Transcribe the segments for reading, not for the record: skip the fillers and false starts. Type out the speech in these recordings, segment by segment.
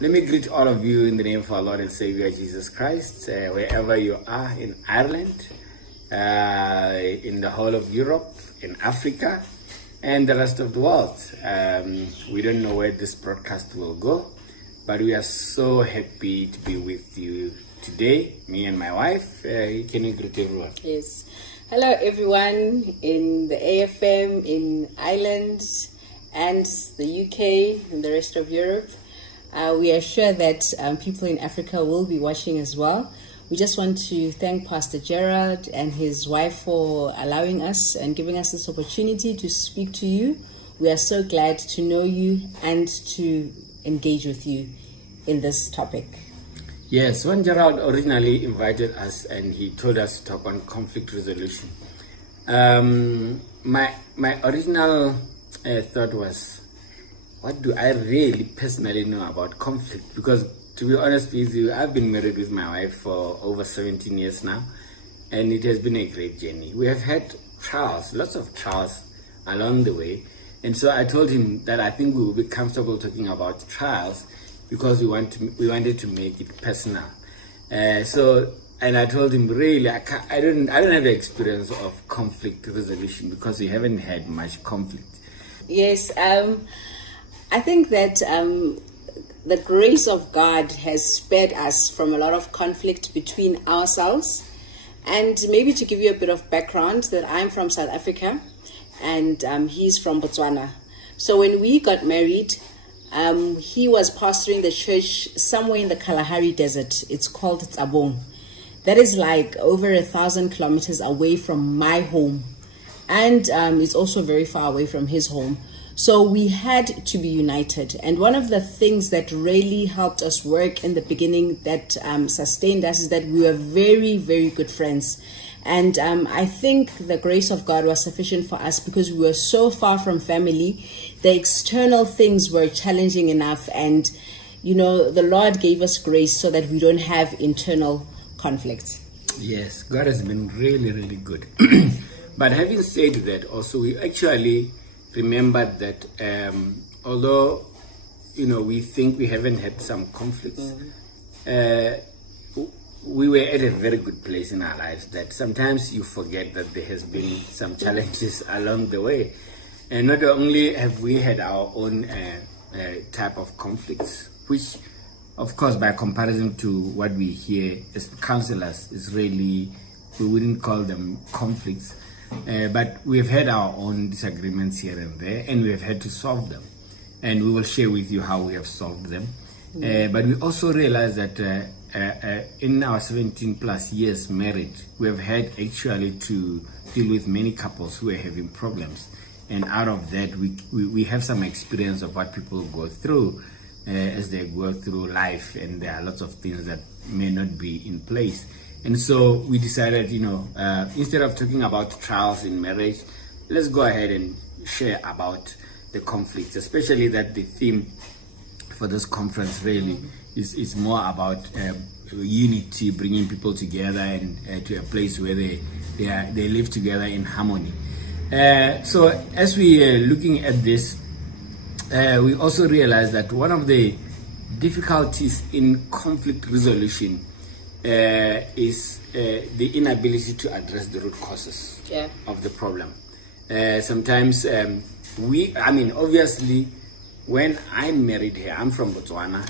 Let me greet all of you in the name of our Lord and Savior Jesus Christ, wherever you are in Ireland, in the whole of Europe, in Africa, and the rest of the world. We don't know where this broadcast will go, but we are so happy to be with you today, me and my wife. Can you greet everyone? Yes. Hello everyone in the AFM, in Ireland, and the UK, and the rest of Europe. We are sure that people in Africa will be watching as well. We just want to thank Pastor Gerard and his wife for allowing us and giving us this opportunity to speak to you. We are so glad to know you and to engage with you in this topic. Yes, when Gerald originally invited us and he told us to talk on conflict resolution, my original thought was, what do I really personally know about conflict? Because to be honest with you, I've been married with my wife for over 17 years now, and it has been a great journey. We have had trials, lots of trials along the way, and so I told him that I think we will be comfortable talking about trials because we wanted to make it personal. And I told him, really, I don't have the experience of conflict resolution because we haven't had much conflict. Yes, I think that the grace of God has spared us from a lot of conflict between ourselves. And maybe to give you a bit of background, that I'm from South Africa and he's from Botswana. So when we got married, he was pastoring the church somewhere in the Kalahari Desert. It's called Tsabong. That is like over 1,000 kilometers away from my home. And it's also very far away from his home. So we had to be united. And one of the things that really helped us work in the beginning, that sustained us, is that we were very, very good friends. And I think the grace of God was sufficient for us because we were so far from family. The external things were challenging enough. And, you know, the Lord gave us grace so that we don't have internal conflict. Yes, God has been really, really good. But having said that, also, we actually remembered that although, you know, we think we haven't had some conflicts, we were at a very good place in our lives that sometimes you forget that there has been some challenges along the way. And not only have we had our own type of conflicts, which, of course, by comparison to what we hear as counselors, is really, we wouldn't call them conflicts. But we've had our own disagreements here and there, and we have had to solve them. And we will share with you how we have solved them. But we also realize that in our 17 plus years married, we have had actually to deal with many couples who are having problems. And out of that, we have some experience of what people go through as they go through life. And there are lots of things that may not be in place. And so we decided, you know, instead of talking about trials in marriage, let's go ahead and share about the conflicts, especially that the theme for this conference really is more about unity, bringing people together and to a place where they live together in harmony. So as we are looking at this, we also realize that one of the difficulties in conflict resolution is the inability to address the root causes of the problem. Sometimes obviously, when I'm married here, I'm from Botswana,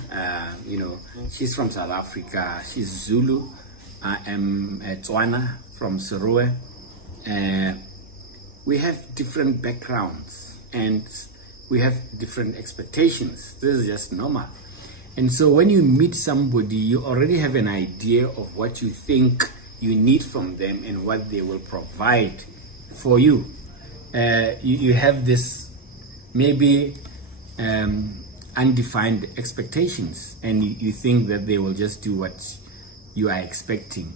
you know, she's from South Africa, she's Zulu, I am Tswana from Serowe. We have different backgrounds and we have different expectations. This is just normal. And so when you meet somebody, you already have an idea of what you think you need from them and what they will provide for you. You have this maybe undefined expectations, and you think that they will just do what you are expecting.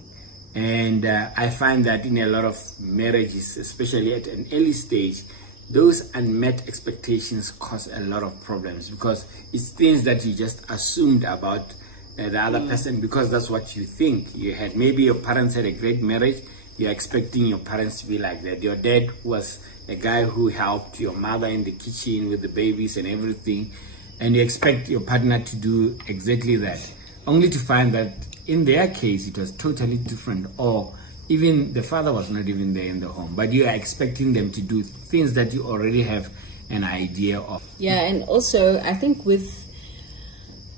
And I find that in a lot of marriages, especially at an early stage, those unmet expectations cause a lot of problems because it's things that you just assumed about the other person because that's what you think you had. Maybe your parents had a great marriage, you're expecting your parents to be like that. Your dad was a guy who helped your mother in the kitchen with the babies and everything. and you expect your partner to do exactly that, only to find that in their case it was totally different, or even the father was not even there in the home, but you are expecting them to do things that you already have an idea of. Yeah, and also I think with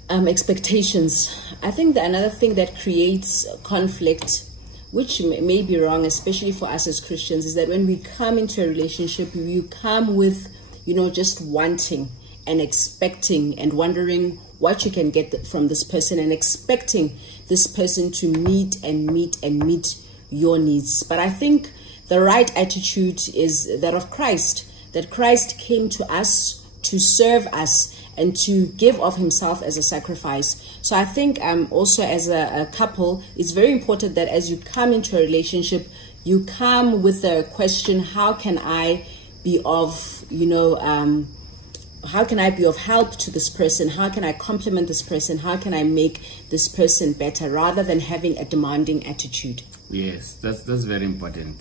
expectations, I think that another thing that creates conflict, which may be wrong, especially for us as Christians, is that when we come into a relationship, you come with, just wanting and expecting and wondering what you can get from this person, and expecting this person to meet your needs. But I think the right attitude is that of Christ, that Christ came to us to serve us and to give of himself as a sacrifice. So I think also as a couple, it's very important that as you come into a relationship, you come with the question, how can I be of, how can I be of help to this person? How can I compliment this person? How can I make this person better, rather than having a demanding attitude? Yes, that's very important.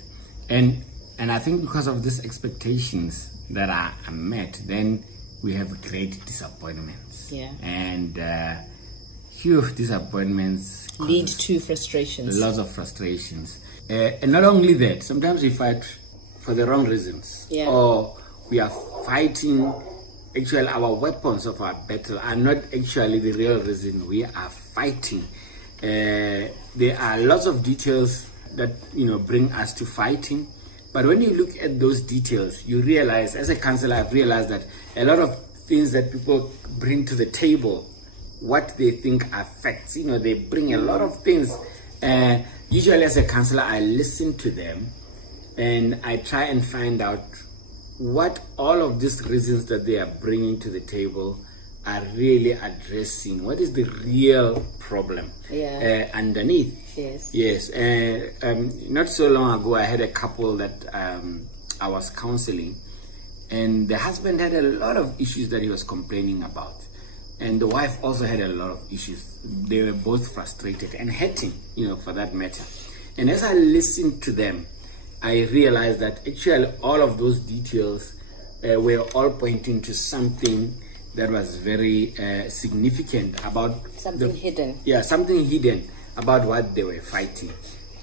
And I think because of these expectations that are met, then we have great disappointments. Yeah. And few disappointments lead to frustrations. Lots of frustrations. And not only that, sometimes we fight for the wrong reasons. Yeah. Or we are fighting, actually our weapons of our battle are not actually the real reason we are fighting. There are lots of details that bring us to fighting. But when you look at those details, you realize, as a counselor, I've realized that a lot of things that people bring to the table, what they think are facts, they bring a lot of things. Usually as a counselor, I listen to them and I try and find out what all of these reasons that they are bringing to the table are really addressing. What is the real problem underneath? Yes. Not so long ago, I had a couple that I was counseling, and the husband had a lot of issues that he was complaining about, and the wife also had a lot of issues. They were both frustrated and hurting, for that matter. And as I listened to them, I realized that actually all of those details were all pointing to something that was very significant about something hidden. Yeah, something hidden about what they were fighting.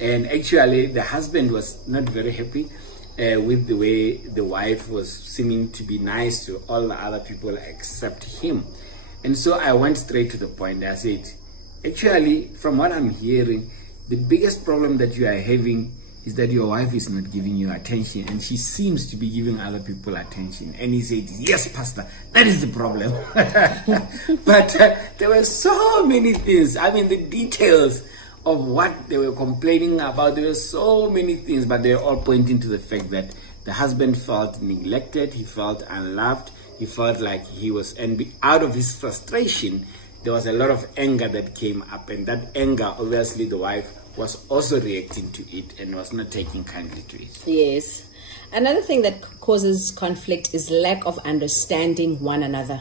And actually the husband was not very happy with the way the wife was seeming to be nice to all the other people except him. And so I went straight to the point. I said, actually, from what I'm hearing, the biggest problem that you are having is that your wife is not giving you attention, and she seems to be giving other people attention. And he said, yes, Pastor, that is the problem. But there were so many things. I mean, the details of what they were complaining about, there were so many things, but they were all pointing to the fact that the husband felt neglected, he felt unloved, he felt like he was, and out of his frustration, there was a lot of anger that came up, and that anger, obviously, the wife was also reacting to it and was not taking kindly to it. Yes. Another thing that causes conflict is lack of understanding one another.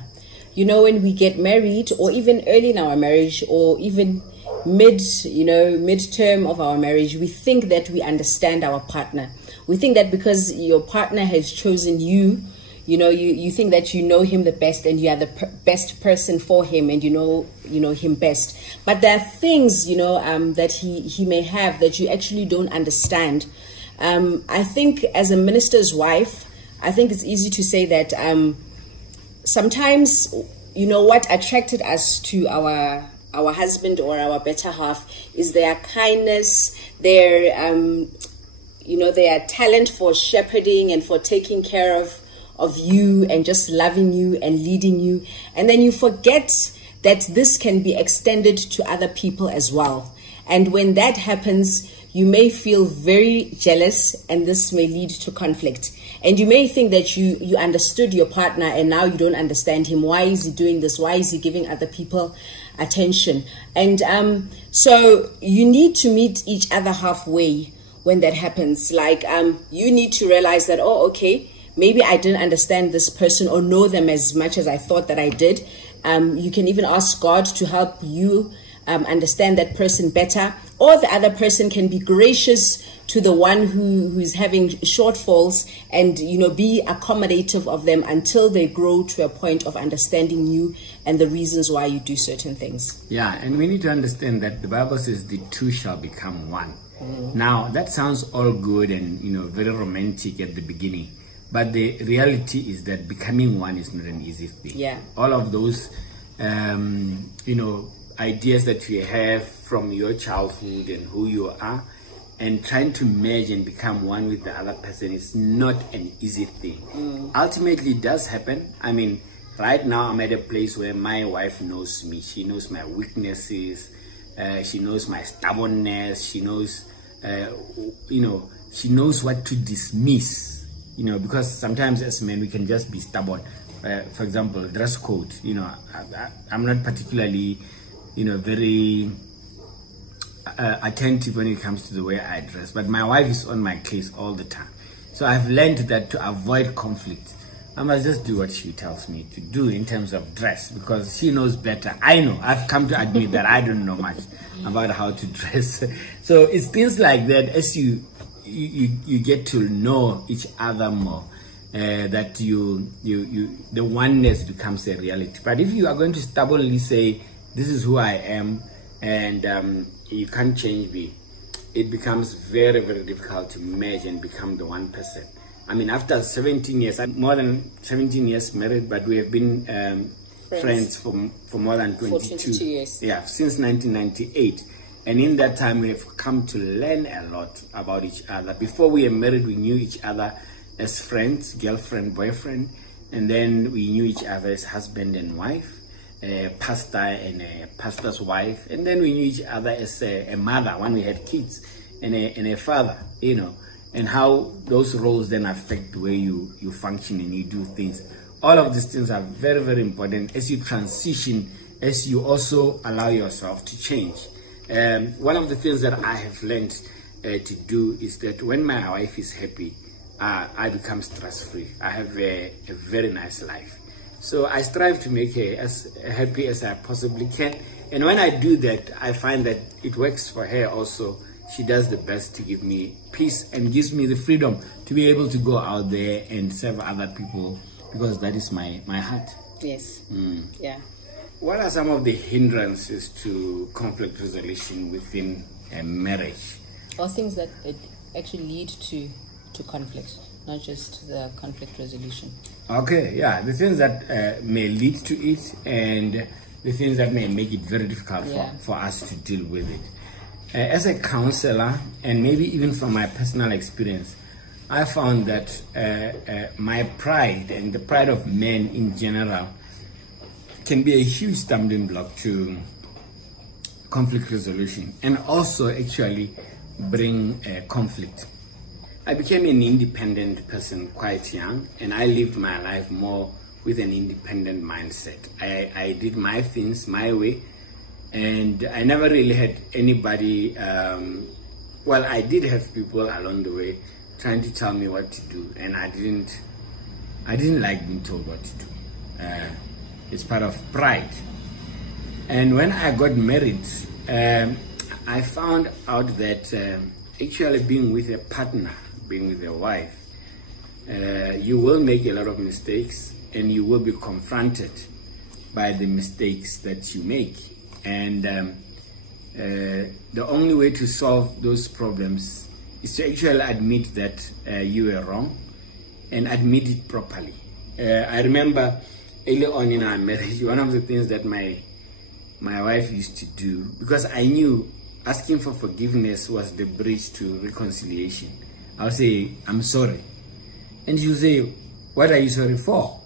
When we get married, or even early in our marriage, or even mid-term of our marriage, we think that we understand our partner. We think that because your partner has chosen you, you think that you know him the best, and you are the best person for him, and you know him best. But there are things, that he may have that you actually don't understand. I think as a minister's wife, I think it's easy to say that sometimes, what attracted us to our husband or our better half is their kindness, their talent for shepherding and for taking care of you and just loving you and leading you. And then you forget that this can be extended to other people as well. And when that happens, you may feel very jealous, and this may lead to conflict. And you may think that you understood your partner and now you don't understand him. Why is he doing this? Why is he giving other people attention? And so you need to meet each other halfway when that happens. Like you need to realize that, okay, maybe I didn't understand this person or know them as much as I thought that I did. You can even ask God to help you understand that person better. or the other person can be gracious to the one who's having shortfalls and, be accommodative of them until they grow to a point of understanding you and the reasons why you do certain things. Yeah, and we need to understand that the Bible says the two shall become one. Now, that sounds all good and, very romantic at the beginning. But the reality is that becoming one is not an easy thing. Yeah. All of those, ideas that you have from your childhood and who you are, and trying to merge and become one with the other person is not an easy thing. Ultimately, it does happen. I mean, right now I'm at a place where my wife knows me. She knows my weaknesses. She knows my stubbornness. She knows, she knows what to dismiss. Because sometimes as men we can just be stubborn. For example, dress code. I'm not particularly, very attentive when it comes to the way I dress, but my wife is on my case all the time. So I've learned that to avoid conflict, I must just do what she tells me to do in terms of dress, because she knows better. I know. I've come to admit that I don't know much about how to dress. So it's things like that as you get to know each other more, that the oneness becomes a reality. But if you are going to stubbornly say, this is who I am, and you can't change me, it becomes very, very difficult to merge and become the one person. I mean, after 17 years, I'm more than 17 years married, but we have been friends for more than 22 years. Yeah, since 1998. And in that time, we have come to learn a lot about each other. Before we were married, we knew each other as friends, girlfriend, boyfriend. And then we knew each other as husband and wife, a pastor and a pastor's wife. And then we knew each other as a mother when we had kids, and a father, and how those roles then affect the way you function and you do things. All of these things are very, very important as you transition, as you also allow yourself to change. One of the things that I have learned to do is that when my wife is happy, I become stress-free. I have a very nice life. So I strive to make her as happy as I possibly can. And when I do that, I find that it works for her also. She does the best to give me peace and gives me the freedom to be able to go out there and serve other people, because that is my heart. Yes. Yeah. What are some of the hindrances to conflict resolution within a marriage? Or things that actually lead to conflict, not just the conflict resolution. Okay, yeah, the things that may lead to it, and the things that may make it very difficult for us to deal with it. As a counselor, and maybe even from my personal experience, I found that my pride and the pride of men in general can be a huge stumbling block to conflict resolution, and also actually bring conflict. I became an independent person quite young, and I lived my life more with an independent mindset. I did my things my way, and I never really had anybody, well, I did have people along the way trying to tell me what to do, and I didn't like being told what to do. It's part of pride. And when I got married, I found out that actually being with a partner, being with a wife, you will make a lot of mistakes, and you will be confronted by the mistakes that you make. And the only way to solve those problems is to actually admit that you were wrong and admit it properly. I remember early on in our marriage, one of the things that my wife used to do, because I knew asking for forgiveness was the bridge to reconciliation. I'll say, I'm sorry. And she'll say, what are you sorry for?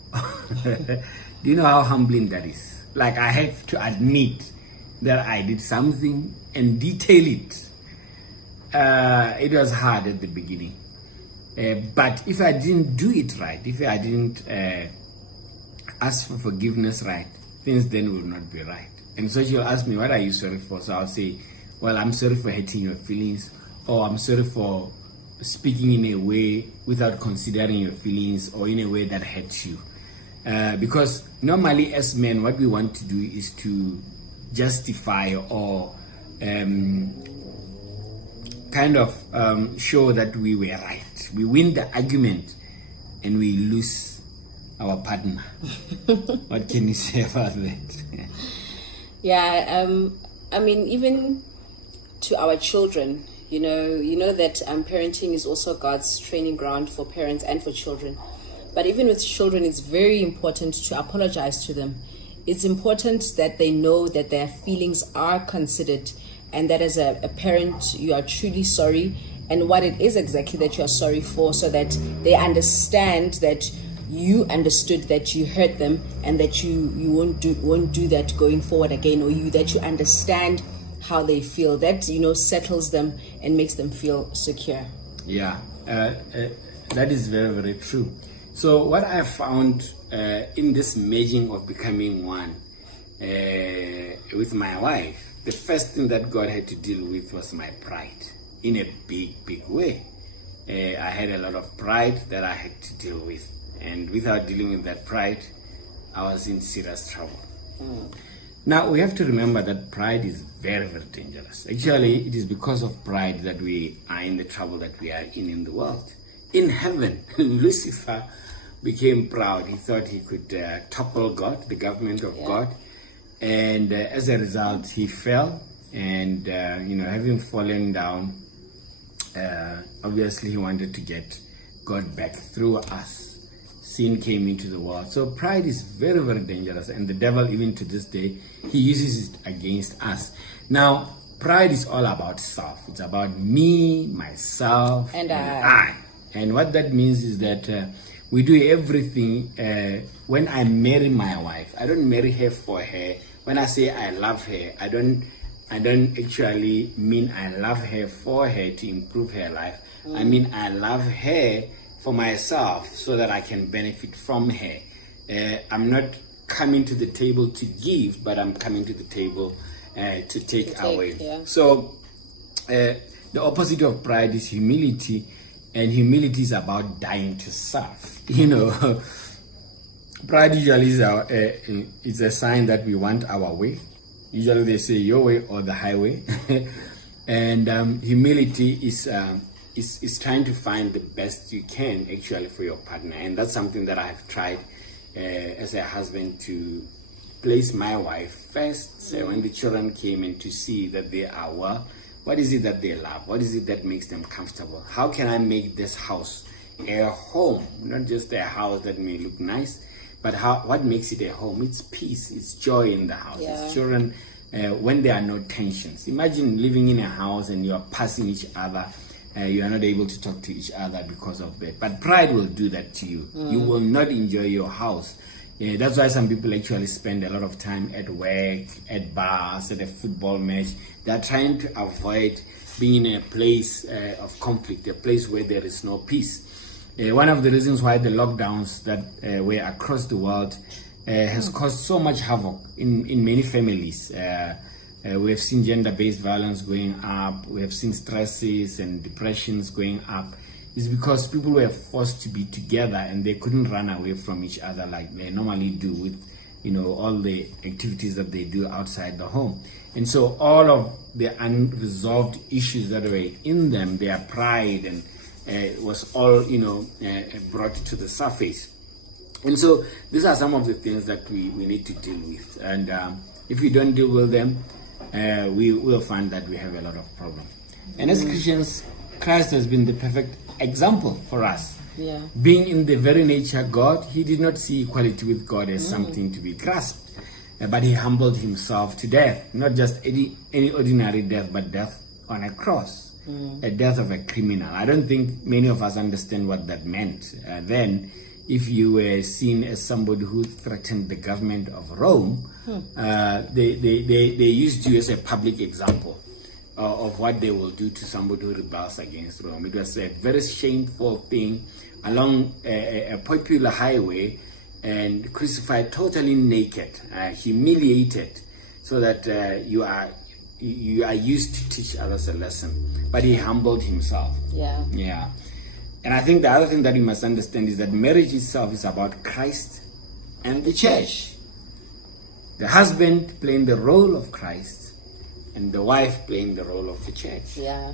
Do you know how humbling that is? Like, I have to admit that I did something and detail it. It was hard at the beginning. But if I didn't do it right, if I didn't ask for forgiveness right, things then will not be right. And so she'll ask me, what are you sorry for? So I'll say, well, I'm sorry for hurting your feelings, or I'm sorry for speaking in a way without considering your feelings, or in a way that hurts you. Because normally as men, what we want to do is to justify or kind of show that we were right. We win the argument and we lose our partner. What can you say about that? Yeah, I mean, even to our children, you know that parenting is also God's training ground for parents and for children. But even with children, it's very important to apologize to them. It's important that they know that their feelings are considered, and that as a parent, you are truly sorry, and what it is exactly that you are sorry for, so that they understand that you understood that you hurt them, and that you won't do that going forward again, or that you understand how they feel. That settles them and makes them feel secure. Yeah, that is very, very true. So what I found in this merging of becoming one with my wife, the first thing that God had to deal with was my pride in a big way. I had a lot of pride that I had to deal with, and without dealing with that pride, I was in serious trouble. Now we have to remember that pride is very, very dangerous. Actually, it is because of pride that we are in the trouble that we are in the world. In heaven, Lucifer became proud. He thought he could topple God, the government of God, and as a result, he fell. And having fallen down, obviously he wanted to get God back through us. Sin came into the world. So pride is very, very dangerous, and the devil, even to this day, he uses it against us. Now, pride is all about self. It's about me, myself, and I. And what that means is that we do everything. When I marry my wife, I don't marry her for her. When I say I love her, I don't actually mean I love her for her to improve her life. I mean I love her for myself so that I can benefit from her. I'm not coming to the table to give, but I'm coming to the table to take away. Yeah. So the opposite of pride is humility. And humility is about dying to self. Pride usually is it's a sign that we want our way. Usually they say your way or the highway. And humility is trying to find the best you can actually for your partner. And that's something that I've tried as a husband, to place my wife first. So when the children came in, to see that they are well, what is it that they love? What is it that makes them comfortable? How can I make this house a home? Not just a house that may look nice, but what makes it a home? It's peace, it's joy in the house. Yeah. It's children, when there are no tensions. Imagine living in a house and you are passing each other. You are not able to talk to each other because of that. But pride will do that to you. You will not enjoy your house. That's why some people actually spend a lot of time at work, at bars, at a football match. They're trying to avoid being in a place of conflict, a place where there is no peace. One of the reasons why the lockdowns that were across the world has caused so much havoc in many families. We have seen gender-based violence going up. We have seen stresses and depressions going up. It's because people were forced to be together and they couldn't run away from each other like they normally do with, all the activities that they do outside the home. And so all of the unresolved issues that were in them, their pride and was all, brought to the surface. And so these are some of the things that we need to deal with. And if we don't deal with them, we will find that we have a lot of problems. And as Christians, Christ has been the perfect example for us. Yeah. Being in the very nature God, he did not see equality with God as something to be grasped, but he humbled himself to death, not just any ordinary death, but death on a cross, a death of a criminal. I don't think many of us understand what that meant. Then, if you were seen as somebody who threatened the government of Rome, they used you as a public example of what they will do to somebody who rebels against Rome. It was a very shameful thing along a popular highway, and crucified totally naked, humiliated, so that you are used to teach others a lesson. But he humbled himself. Yeah. And I think the other thing that you must understand is that marriage itself is about Christ and the church. The husband playing the role of Christ, and the wife playing the role of the church. Yeah.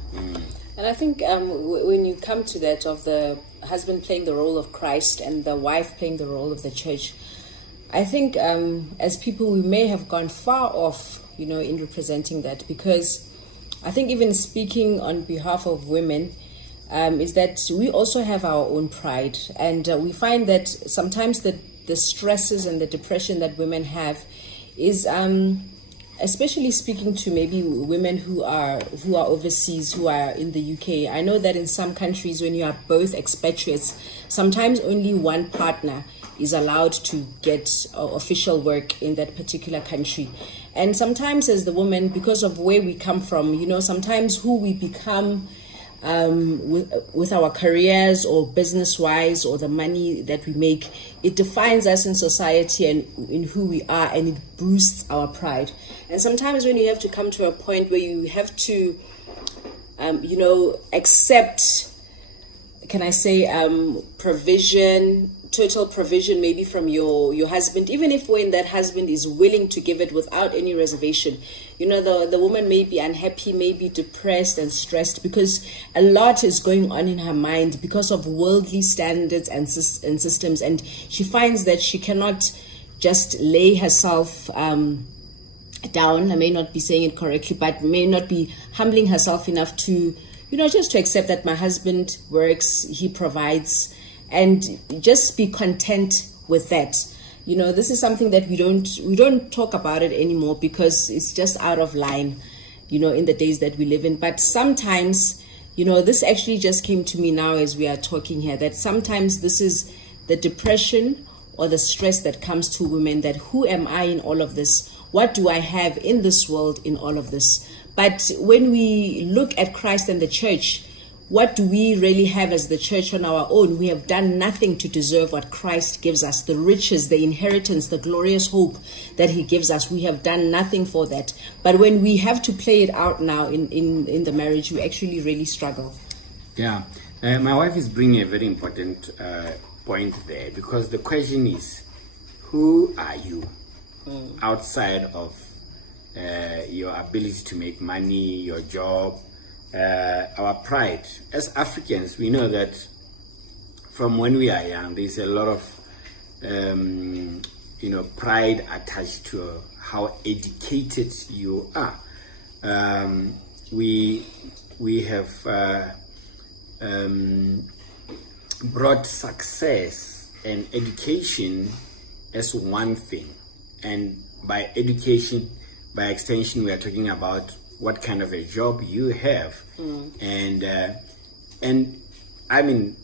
And I think when you come to that, of the husband playing the role of Christ and the wife playing the role of the church, I think as people we may have gone far off, in representing that, because I think even speaking on behalf of women, is that we also have our own pride, and we find that sometimes the stresses and the depression that women have is especially speaking to maybe women who are overseas, who are in the UK. I know that in some countries, when you are both expatriates, sometimes only one partner is allowed to get official work in that particular country. And sometimes as the woman, because of where we come from, sometimes who we become with our careers or business-wise, or the money that we make, it defines us in society and in who we are, and it boosts our pride. And sometimes when you have to come to a point where you have to, accept, can I say, provision, total provision maybe from your husband, even if when that husband is willing to give it without any reservation, the woman may be unhappy, may be depressed and stressed, because a lot is going on in her mind because of worldly standards and systems, and she finds that she cannot just lay herself down. I may not be saying it correctly, but may not be humbling herself enough to just to accept that my husband works, he provides, and just be content with that. This is something that we don't talk about it anymore, because it's just out of line, in the days that we live in. But sometimes, this actually just came to me now as we are talking here, that sometimes this is the depression or the stress that comes to women, that who am I in all of this? What do I have in this world in all of this? But when we look at Christ and the church, what do we really have as the church on our own? We have done nothing to deserve what Christ gives us, the riches, the inheritance, the glorious hope that he gives us. We have done nothing for that. But when we have to play it out now in the marriage, we actually really struggle. Yeah. My wife is bringing a very important point there, because the question is, who are you outside of your ability to make money, your job, our pride? As Africans, we know that from when we are young, there's a lot of pride attached to how educated you are. We have brought success and education as one thing, and by education, by extension, we are talking about what kind of a job you have. And I mean,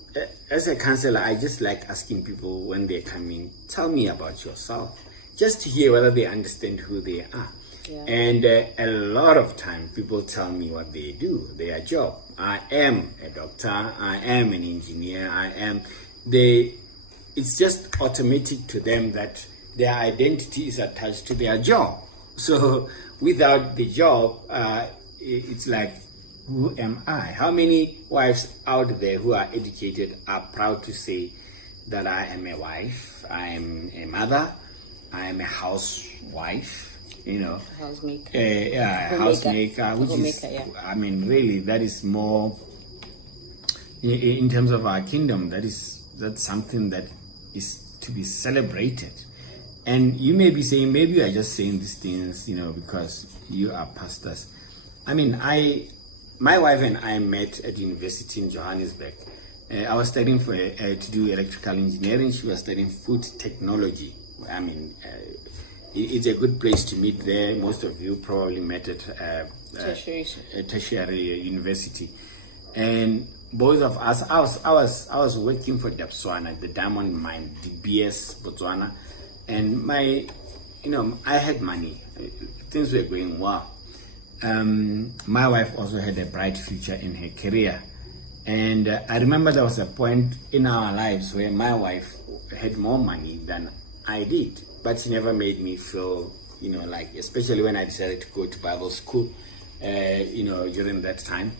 as a counselor, I just like asking people when they come in, tell me about yourself, just to hear whether they understand who they are. Yeah. And a lot of time people tell me what they do, their job. I am a doctor, I am an engineer, it's just automatic to them that their identity is attached to their job. So without the job, it's like, who am I? How many wives out there who are educated are proud to say that I am a wife, I am a mother, I am a housewife, housemaker, housemaker, which is, I mean, really, that is more in terms of our kingdom. That's something that is to be celebrated. And you may be saying, maybe you are just saying these things, because you are pastors. I mean, my wife and I met at university in Johannesburg. I was studying to do electrical engineering. She was studying food technology. I mean, it's a good place to meet there. Most of you probably met at tertiary university. And both of us, I was working for Botswana, the diamond mine, the BS Botswana. And I had money. Things were going well. My wife also had a bright future in her career. And I remember there was a point in our lives where my wife had more money than I did. But she never made me feel, like, especially when I decided to go to Bible school, during that time.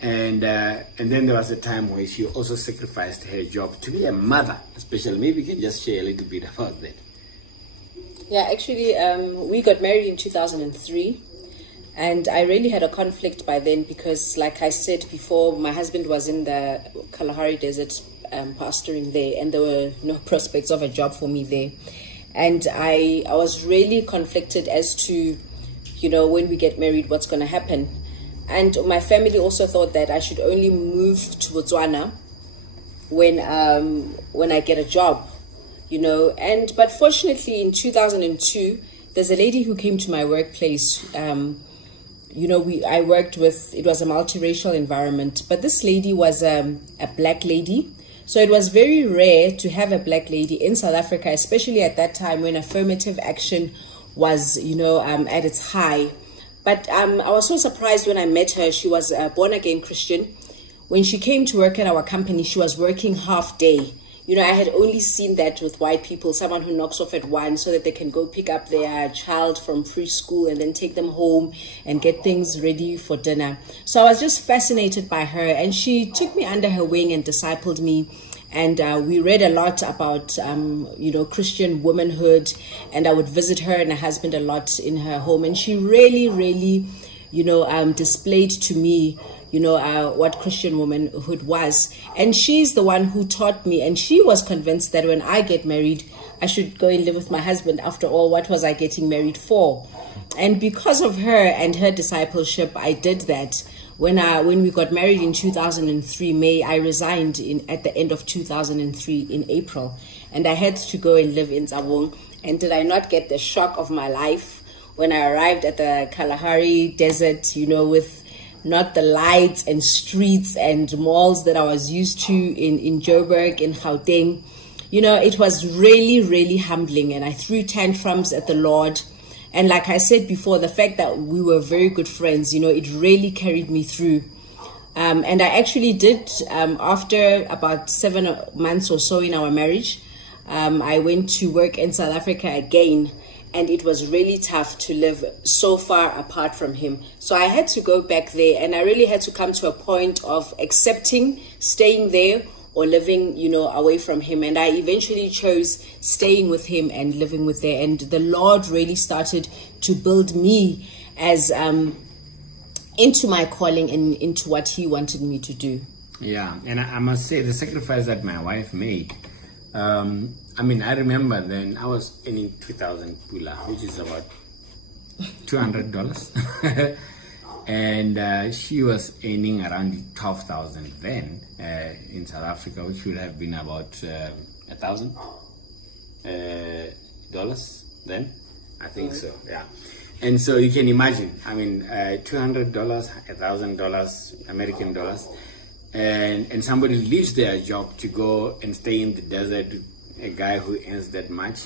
And then there was a time where she also sacrificed her job to be a mother, especially. Maybe you can just share a little bit about that. Yeah, actually, we got married in 2003. And I really had a conflict by then because, like I said before, my husband was in the Kalahari Desert pastoring there, and there were no prospects of a job for me there. And I was really conflicted as to, you know, when we get married, what's going to happen. And my family also thought that I should only move to Botswana when I get a job, you know. But fortunately, in 2002, there's a lady who came to my workplace. You know, I worked with, it was a multiracial environment, but this lady was a black lady. So it was very rare to have a black lady in South Africa, especially at that time when affirmative action was, you know, at its high. But I was so surprised when I met her. She was a born-again Christian. When she came to work at our company, she was working half day. You know, I had only seen that with white people, someone who knocks off at 1 so that they can go pick up their child from preschool and then take them home and get things ready for dinner. So I was just fascinated by her, and she took me under her wing and discipled me. And we read a lot about, you know, Christian womanhood, and I would visit her and her husband a lot in her home. And she really, really, you know, displayed to me, you know, what Christian womanhood was. And she's the one who taught me, and she was convinced that when I get married, I should go and live with my husband. After all, what was I getting married for? And because of her and her discipleship, I did that. When we got married in 2003 May, I resigned at the end of 2003 in April, and I had to go and live in Tsabong. And did I not get the shock of my life when I arrived at the Kalahari Desert, you know, with not the lights and streets and malls that I was used to in Joburg, in Gauteng. You know, it was really, really humbling, and I threw tantrums at the Lord. And like I said before, the fact that we were very good friends, you know, it really carried me through. And I actually did, after about 7 months or so in our marriage, I went to work in South Africa again. And it was really tough to live so far apart from him. So I had to go back there, and I really had to come to a point of accepting staying there or living, you know, away from him. And I eventually chose staying with him and living with there. And the Lord really started to build me as into my calling and into what he wanted me to do. Yeah, and I must say the sacrifice that my wife made, I mean, I remember then I was earning 2,000 pula, which is about $200. And she was earning around 12,000 then in South Africa, which would have been about $1,000 then, I think so, yeah. And so you can imagine, I mean, $200, $1,000 American dollars, and somebody leaves their job to go and stay in the desert, a guy who earns that much.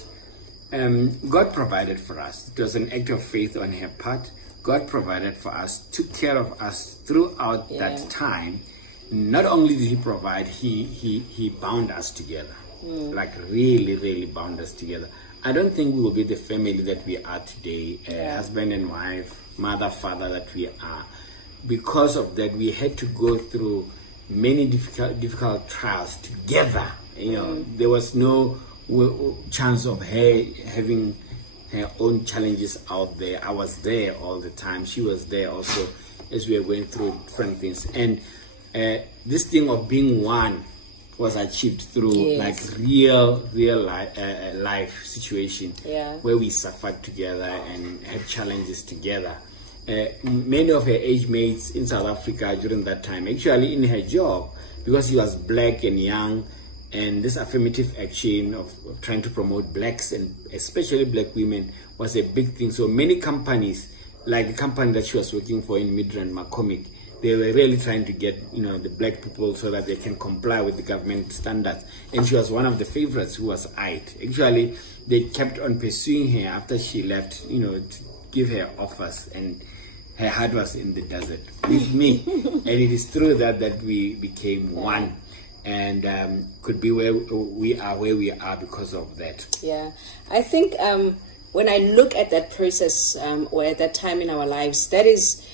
God provided for us. It was an act of faith on her part. God provided for us, took care of us throughout that time. Not only did he provide, he bound us together. Like really, really bound us together. I don't think we will be the family that we are today, husband and wife, mother, father that we are. Because of that, we had to go through many difficult trials together. You know, there was no chance of her having her own challenges out there. I was there all the time. She was there also as we were going through different things. And this thing of being one was achieved through like real life situation where we suffered together and had challenges together. Many of her age mates in South Africa during that time, actually in her job, because she was black and young, and this affirmative action of trying to promote blacks and especially black women was a big thing. So many companies, like the company that she was working for in Midrand, McCormick, they were really trying to get, you know, the black people so that they can comply with the government standards. And she was one of the favorites who was eyed. Actually, they kept on pursuing her after she left, you know, to give her offers, and her heart was in the desert with me. And it is through that we became one. And could be where we are because of that. Yeah, I think when I look at that process or at that time in our lives, that is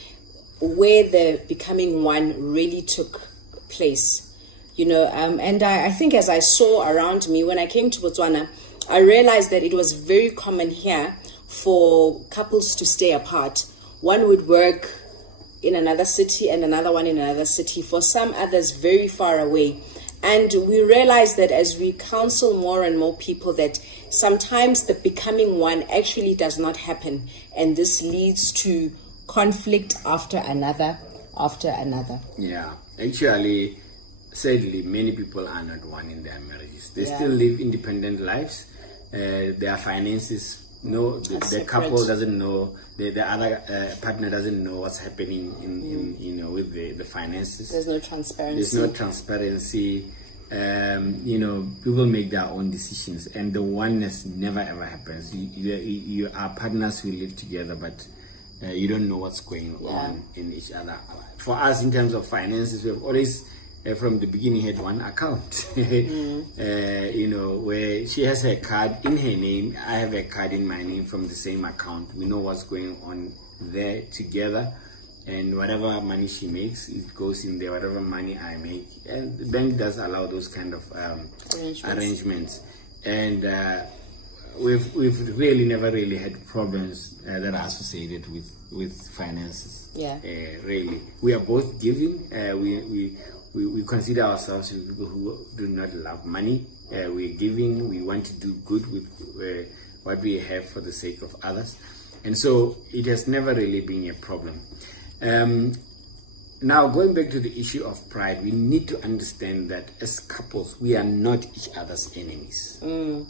where the becoming one really took place. You know, and I think as I saw around me when I came to Botswana, I realized that it was very common here for couples to stay apart one would work in another city and another one in another city, for some others very far away. And we realize that as we counsel more and more people, that sometimes the becoming one actually does not happen, and this leads to conflict after another after another. Yeah, actually, sadly, many people are not one in their marriages. They still live independent lives. Their finances, the couple doesn't know, the other partner doesn't know what's happening in with the finances. There's no transparency. There's no transparency. People make their own decisions, and the oneness never ever happens. You are partners who live together, but you don't know what's going on in each other. For us, in terms of finances, we have always from the beginning had one account. Where she has her card in her name, I have a card in my name from the same account. We know what's going on there together, and whatever money she makes, it goes in there. Whatever money I make, and the bank does allow those kind of arrangements. And we've really never really had problems that are associated with finances. Really, we are both giving. We consider ourselves people who do not love money. We're giving. We want to do good with what we have for the sake of others, and so it has never really been a problem. Now, going back to the issue of pride, we need to understand that as couples, we are not each other's enemies.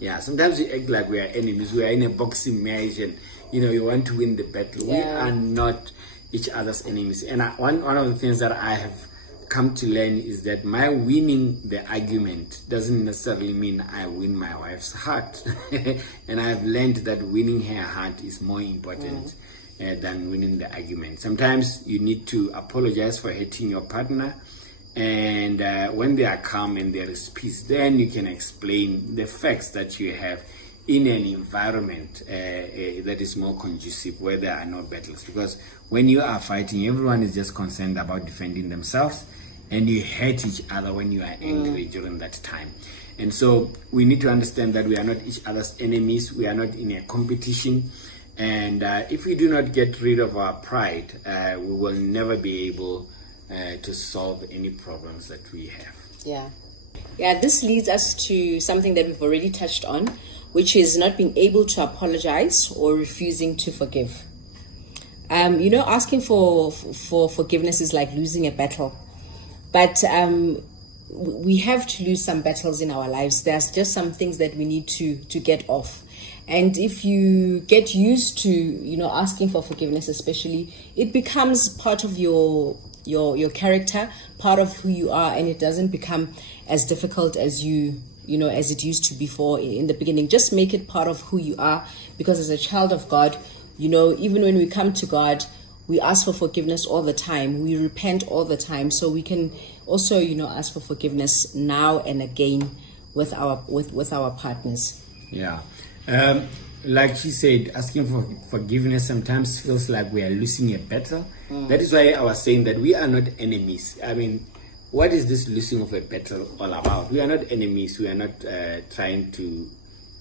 Yeah, sometimes we act like we are enemies. We are in a boxing match, and you want to win the battle. We are not each other's enemies. And one of the things that I have come to learn is that my winning the argument doesn't necessarily mean I win my wife's heart. And I've learned that winning her heart is more important than winning the argument. Sometimes you need to apologize for hurting your partner, and when they are calm and there is peace, then you can explain the facts that you have in an environment that is more conducive, where there are no battles. Because when you are fighting, everyone is just concerned about defending themselves, and you hurt each other when you are angry during that time. And so we need to understand that we are not each other's enemies. We are not in a competition. And if we do not get rid of our pride, we will never be able to solve any problems that we have. Yeah, this leads us to something that we've already touched on, which is not being able to apologize or refusing to forgive. Asking for forgiveness is like losing a battle. But we have to lose some battles in our lives. There's just some things that we need to get off. And if you get used to, asking for forgiveness especially, it becomes part of your character, part of who you are, and it doesn't become as difficult as as it used to before in the beginning. Just make it part of who you are, because as a child of God, even when we come to God, we ask for forgiveness all the time. We repent all the time. So we can also, ask for forgiveness now and again with our partners. Yeah. Like she said, asking for forgiveness sometimes feels like we are losing a battle. That is why I was saying that we are not enemies. I mean, what is this losing of a battle all about? We are not enemies. We are not trying to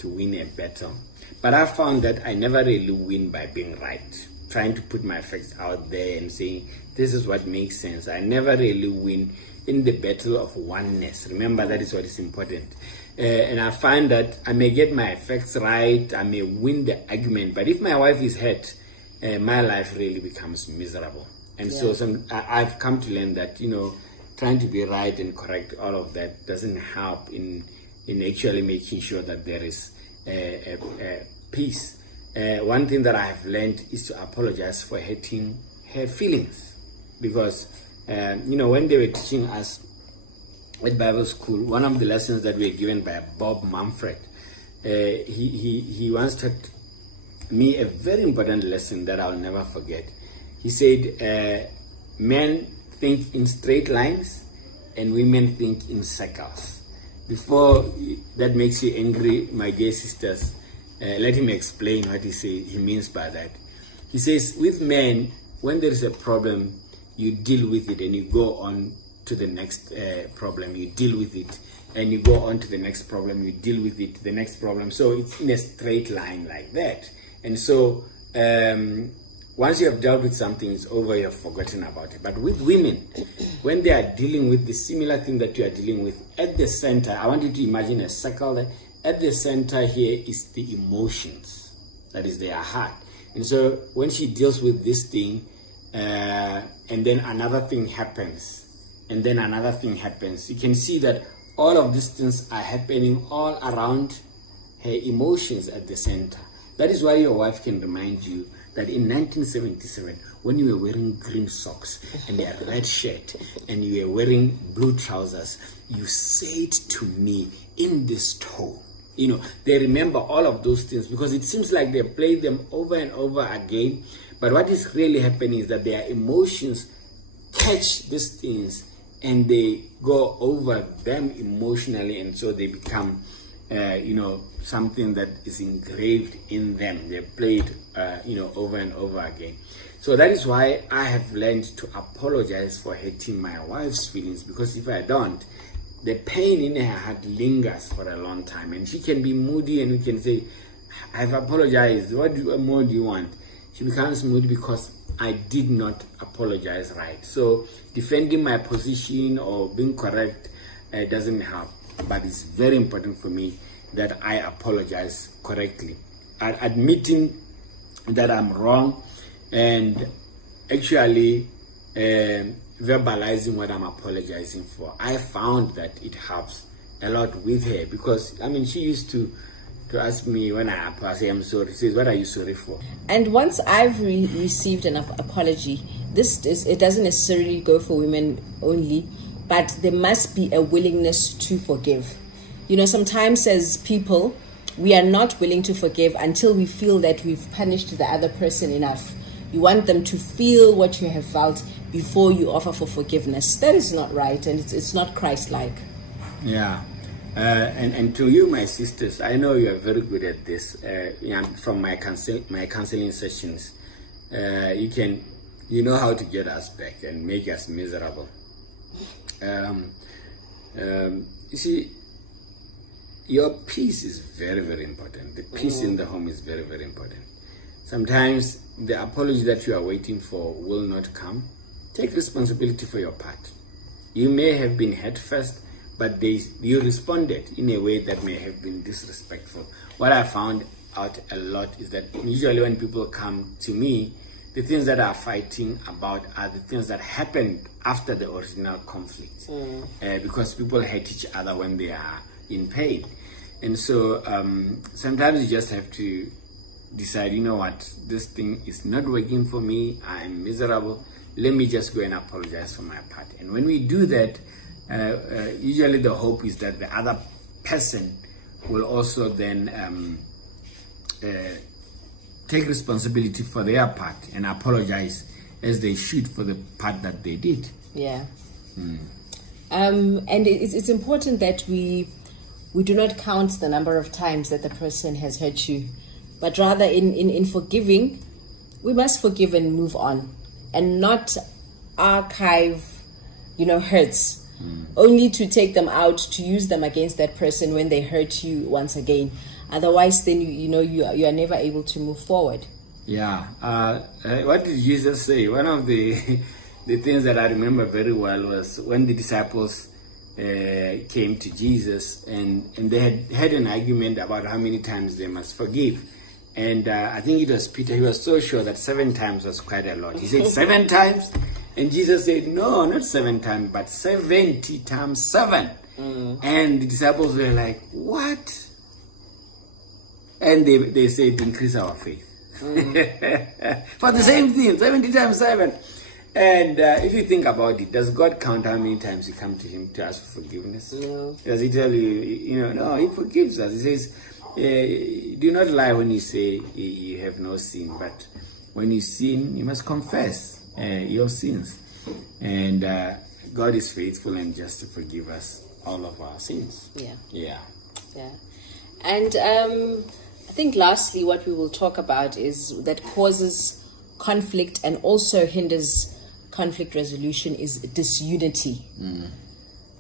win a battle. But I found that I never really win by being right, trying to put my facts out there and saying this is what makes sense. I never really win in the battle of oneness. Remember, that is what is important. And I find that I may get my facts right, I may win the argument, but if my wife is hurt, my life really becomes miserable. And so I've come to learn that, trying to be right and correct, all of that doesn't help in actually making sure that there is peace. One thing that I have learned is to apologize for hurting her feelings, because when they were teaching us at Bible school, one of the lessons that we were given by Bob Mumford, he once taught me a very important lesson that I'll never forget. He said, men think in straight lines and women think in circles. Before that makes you angry, my dear sisters, let him explain what he means by that. He says, with men, when there is a problem, you deal with it and you go on to the next problem, you deal with it, and you go on to the next problem, you deal with it, the next problem. So it's in a straight line like that. And so once you have dealt with something, it's over, you have forgotten about it. But with women, when they are dealing with the similar thing that you are dealing with, at the center, I want you to imagine a circle there. At the center here is the emotions, that is their heart. And so when she deals with this thing, and then another thing happens, and then another thing happens, you can see that all of these things are happening all around her emotions at the center. That is why your wife can remind you that in 1977, when you were wearing green socks and a red shirt and you were wearing blue trousers, you said to me in this tone. You know, they remember all of those things because it seems like they play them over and over again. But what is really happening is that their emotions catch these things and they go over them emotionally, and so they become something that is engraved in them. They play it over and over again. So that is why I have learned to apologize for hurting my wife's feelings, because if I don't, the pain in her heart lingers for a long time, and she can be moody and we can say, I've apologized, what more do you want? She becomes moody because I did not apologize right. So defending my position or being correct doesn't help, but it's very important for me that I apologize correctly. Admitting that I'm wrong and actually verbalizing what I'm apologizing for, I found that it helps a lot with her, because I mean, she used to ask me when I say I'm sorry, she says, what are you sorry for? And once I've received an apology, it doesn't necessarily go for women only, but there must be a willingness to forgive. You know, sometimes as people, we are not willing to forgive until we feel that we've punished the other person enough. You want them to feel what you have felt before you offer for forgiveness. That is not right, and it's not Christ-like. Yeah. And to you, my sisters, I know you are very good at this. From my counseling sessions, you know how to get us back and make us miserable. You see, your peace is very, very important. The peace in the home is very, very important. Sometimes the apology that you are waiting for will not come. Take responsibility for your part. You may have been hurt first, but you responded in a way that may have been disrespectful. What I found out a lot is that usually when people come to me, the things that are fighting about are the things that happened after the original conflict, because people hate each other when they are in pain. And so sometimes you just have to decide, you know what, this thing is not working for me, I'm miserable, let me just go and apologize for my part. And when we do that, usually the hope is that the other person will also then take responsibility for their part and apologize as they should for the part that they did. Yeah. And it's important that we do not count the number of times that the person has hurt you, but rather in forgiving, we must forgive and move on, and not archive, hurts, only to take them out, to use them against that person when they hurt you once again. Otherwise, then you are never able to move forward. Yeah. What did Jesus say? One of the things that I remember very well was when the disciples came to Jesus and they had an argument about how many times they must forgive. And I think it was Peter. He was so sure that 7 times was quite a lot. He said 7 times, and Jesus said, no, not 7 times, but 70 times 7. And the disciples were like, what? And they said, increase our faith. For the same thing, 70 times 7. And if you think about it, does God count how many times you come to him to ask for forgiveness? No. Does he tell you, no, he forgives us. He says, do not lie when you say you have no sin, but when you sin, you must confess your sins. And God is faithful and just to forgive us all of our sins. Yeah. And I think lastly, what we will talk about is that causes conflict and also hinders conflict resolution is disunity.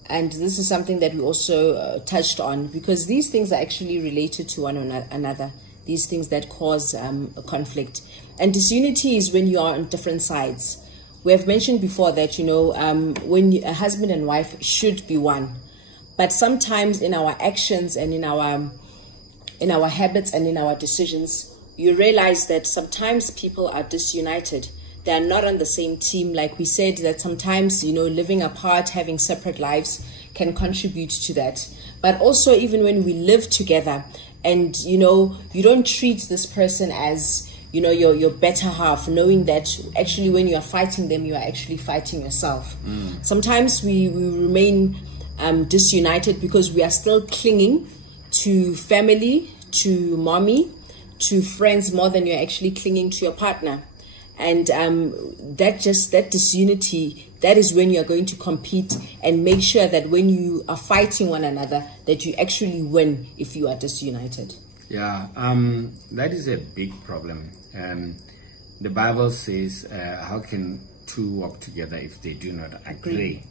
And this is something that we also touched on, because these things are actually related to one another. these things that cause conflict. And disunity is when you are on different sides. We have mentioned before that, when a husband and wife should be one, but sometimes in our actions and in our habits and in our decisions, you realize that sometimes people are disunited. They are not on the same team. Like we said, that sometimes, living apart, having separate lives can contribute to that. But also, even when we live together and, you don't treat this person as, your better half, knowing that actually when you are fighting them, you are actually fighting yourself. Sometimes we remain disunited because we are still clinging to family, to mommy, to friends more than you're actually clinging to your partner. And that disunity, that is when you're going to compete and make sure that when you are fighting one another, that you actually win if you are disunited. Yeah, that is a big problem. The Bible says, how can two walk together if they do not agree?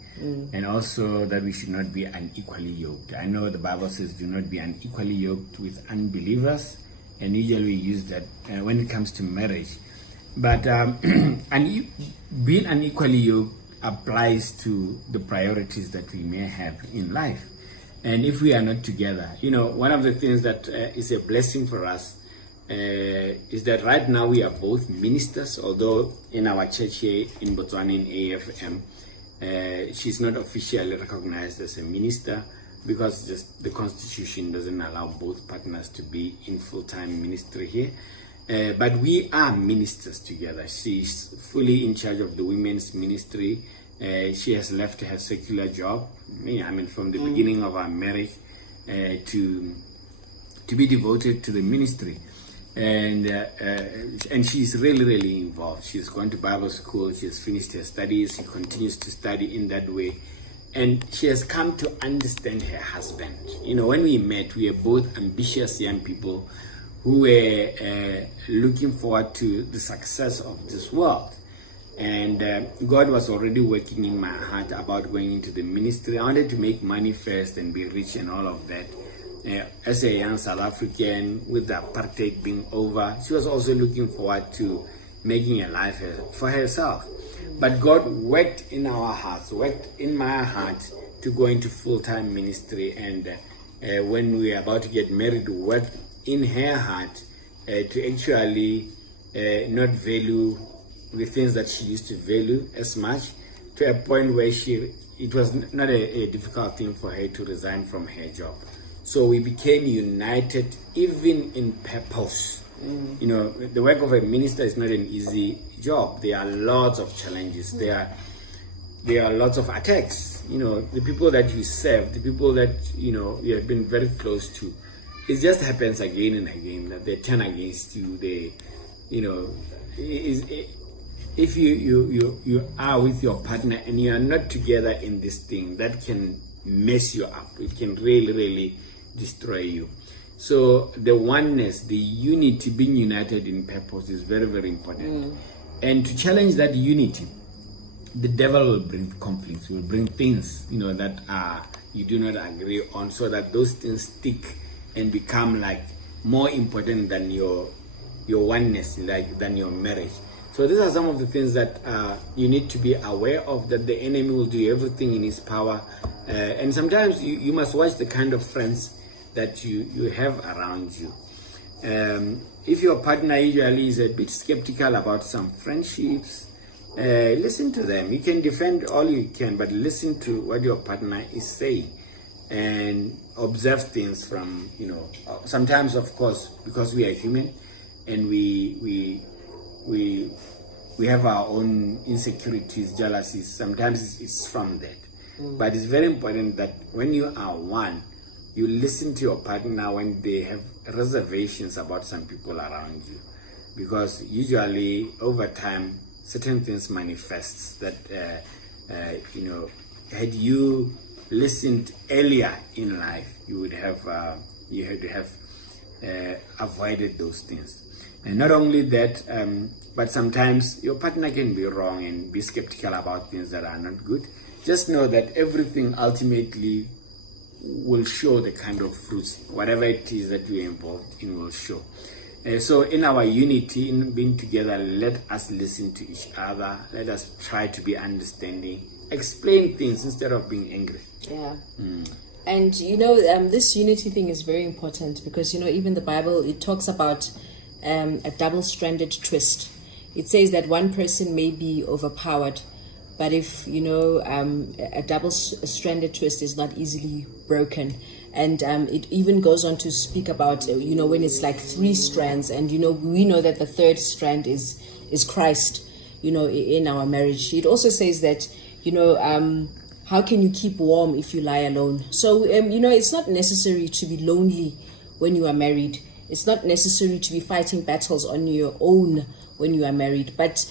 And also that we should not be unequally yoked. I know the Bible says do not be unequally yoked with unbelievers, and usually we use that when it comes to marriage. But being unequally yoked applies to the priorities that we may have in life. And if we are not together, one of the things that is a blessing for us is that right now we are both ministers, although in our church here in Botswana in AFM, she's not officially recognized as a minister because just the constitution doesn't allow both partners to be in full-time ministry here. But we are ministers together. She's fully in charge of the women's ministry. She has left her secular job, from the beginning of our marriage, to be devoted to the ministry. And she's really, really involved. She's gone to Bible school. She has finished her studies. She continues to study in that way. And she has come to understand her husband. When we met, we were both ambitious young people who were looking forward to the success of this world. And God was already working in my heart about going into the ministry. I wanted to make money first and be rich and all of that. As a young South African, with the apartheid being over, she was also looking forward to making a life for herself. But God worked in our hearts, worked in my heart to go into full-time ministry. And when we were about to get married, worked in her heart to actually not value the things that she used to value as much, to a point where it was not a difficult thing for her to resign from her job. So we became united even in purpose. The work of a minister is not an easy job. There are lots of challenges. There are lots of attacks. The people that you serve, the people that you have been very close to, it just happens again and again that they turn against you. If you are with your partner and you are not together in this thing, that can mess you up. It can really, really destroy you. So the oneness, the unity, being united in purpose is very, very important. And to challenge that unity, the devil will bring conflicts, will bring things that you do not agree on, so that those things stick and become like more important than your oneness, than your marriage. So these are some of the things that you need to be aware of, that the enemy will do everything in his power. And sometimes you must watch the kind of friends that you have around you. If your partner usually is a bit skeptical about some friendships, listen to them. You can defend all you can, but listen to what your partner is saying and observe things from, sometimes, of course, because we are human and we have our own insecurities, jealousies. Sometimes it's from that. But it's very important that when you are one, you listen to your partner when they have reservations about some people around you, because usually over time certain things manifest that had you listened earlier in life, you would have avoided those things. And not only that, but sometimes your partner can be wrong and be skeptical about things that are not good. Just know that everything ultimately will show the kind of fruits. Whatever it is that you're involved in will show. So in our unity, in being together, let us listen to each other. Let us try to be understanding. Explain things instead of being angry. Yeah. And this unity thing is very important because even the Bible, it talks about a double-stranded twist. It says that one person may be overpowered, but if a double-stranded twist is not easily broken. And it even goes on to speak about when it's like 3 strands, and we know that the 3rd strand is Christ in our marriage. It also says that how can you keep warm if you lie alone? So it's not necessary to be lonely when you are married. It's not necessary to be fighting battles on your own when you are married, but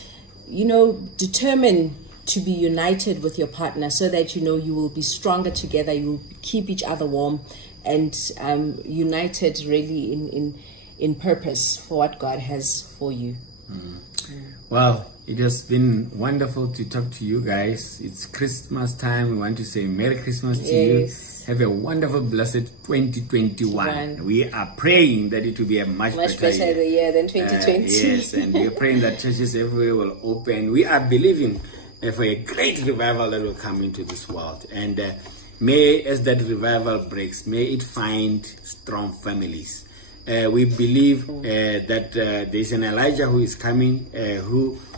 determine to be united with your partner so that you will be stronger together, you will keep each other warm, and united really in purpose for what God has for you. Well, it has been wonderful to talk to you guys. It's Christmas time. We want to say Merry Christmas to you. Have a wonderful, blessed 2021. We are praying that it will be a much better year than 2020. Yes, and we are praying that churches everywhere will open. We are believing for a great revival that will come into this world. And may, as that revival breaks, may it find strong families. We believe that there's an Elijah who is coming,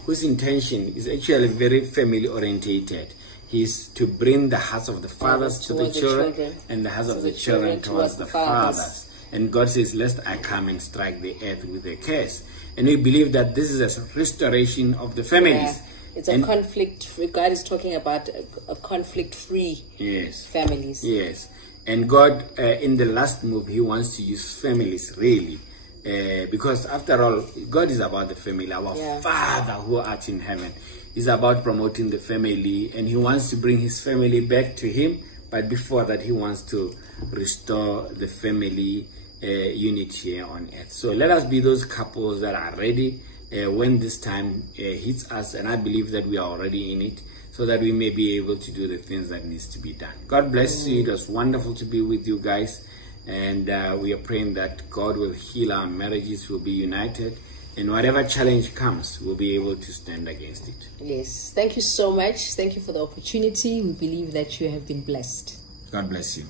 whose intention is actually very family orientated. He's to bring the hearts of the fathers to the children, and the hearts of the children towards the fathers. And God says, lest I come and strike the earth with a curse. And we believe that this is a restoration of the families. Yeah. It's a conflict. God is talking about a conflict-free families. Yes. And God, in the last move, he wants to use families, really. Because after all, God is about the family. Our Father who art in heaven is about promoting the family. And he wants to bring his family back to him. But before that, he wants to restore the family unity here on earth. So let us be those couples that are ready when this time hits us, and I believe that we are already in it, so that we may be able to do the things that needs to be done. God bless you. It was wonderful to be with you guys, and we are praying that God will heal our marriages, will be united, and whatever challenge comes, we'll be able to stand against it. Yes. Thank you so much. Thank you for the opportunity. We believe that you have been blessed. God bless you.